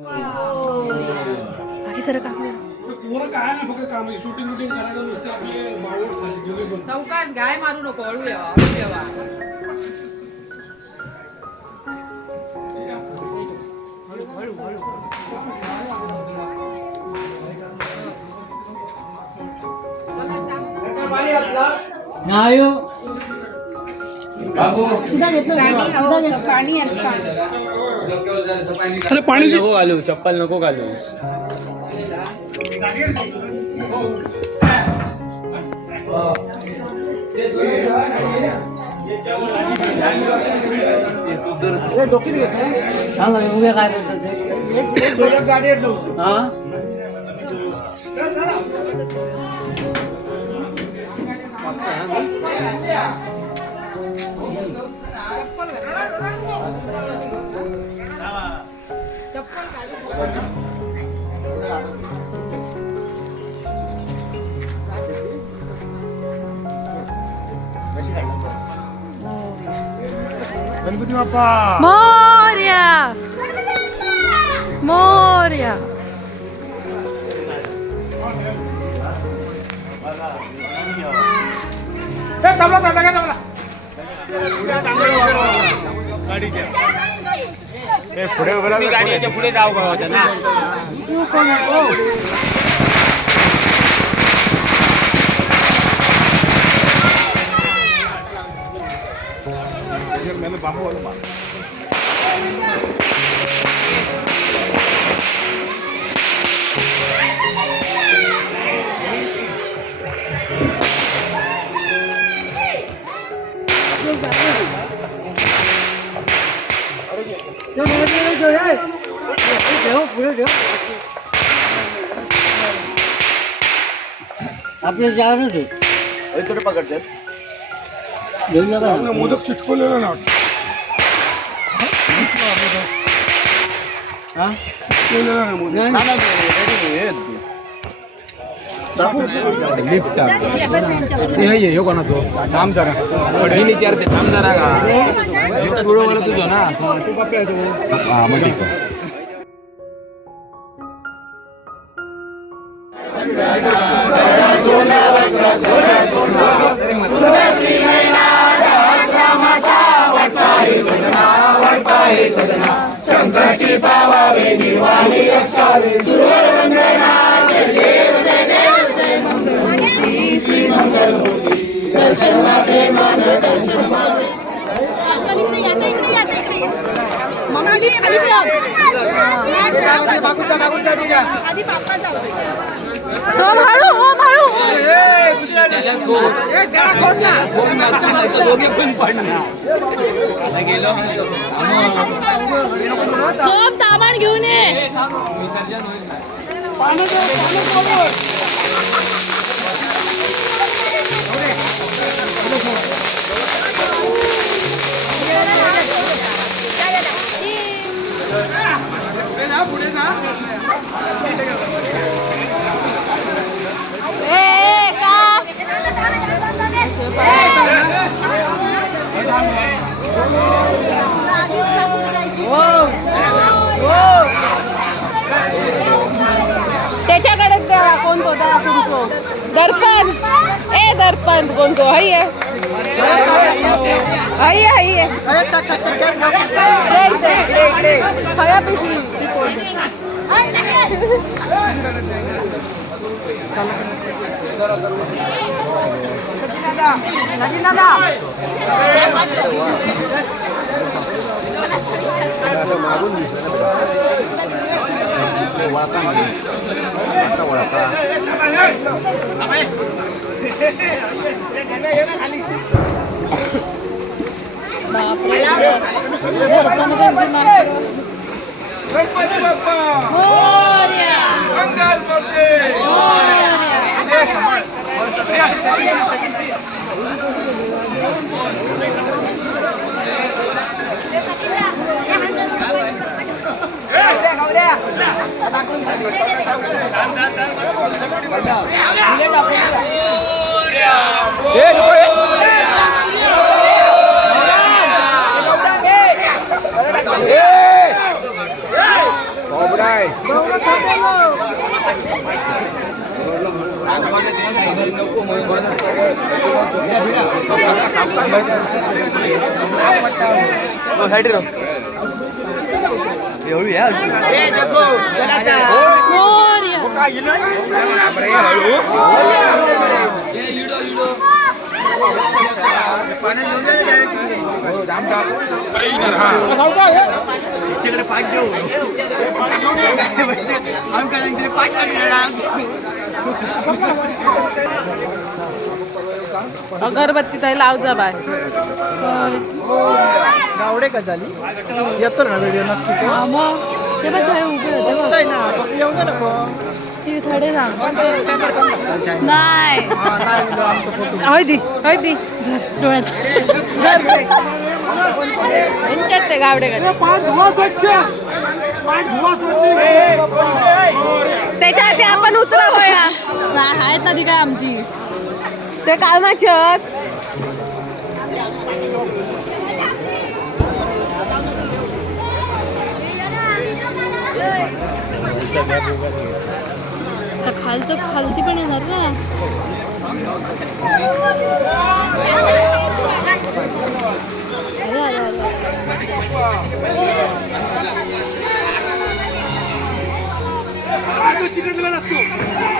बाकी सर काम पोरं काय ना फक्त काम शूटिंग करायचं नुसते आपले बावट झाले गेले पण चौकास गाय मारू नको हळू येवा हळू येवा हळू हळू हळू अरे पाणी नको घालू चप्पल नको घालू उद्या काय बोलतात हा गणपती बाप्पा मोर्या मोर्या गाडीच्या पुढे जाऊ का होतं ना आपल्याला जावं नाही थोडे पकडतात घेऊन नका मोदक चिटकवलेलं ना हा लिफ्ट हे कोणाचो थांब जरा मी विचारते थांब जरा का तुझं तुझं ना तू पप्पा येतो हा मग ठीक आहे संकटी पावावे निर्वाणी रक्षावे सुरवर वंदना जय देव जय देव जय मंगल श्री मंगल मूर्ती दर्शन मात्रे मान दर्शन मात्रे सोम हळू ओम हळू सोम दामण घेऊन ये त्याच्याकडेच द्यावा कोण तो द्या तुमचो दर्पण ए दर्पण कोण तो हाय हाय हाय खया पिशवी मागून अगरबत्ती थंय लाव जा बाय. गावडे का झाली येतो ना व्हिडिओ नक्कीच ते बघ थंय उभे होते बघ. ना फक्त येऊ दे नको ती थोडे सांग नाही आमचा फोटो हय दी डोळ्यात यांच्यात ते गावडे का त्याच्यासाठी आपण उतरावया आहे तरी काय आमची ते कामाची आहेत. खालचं खालती पण येणार ना. चिकन दिला असतो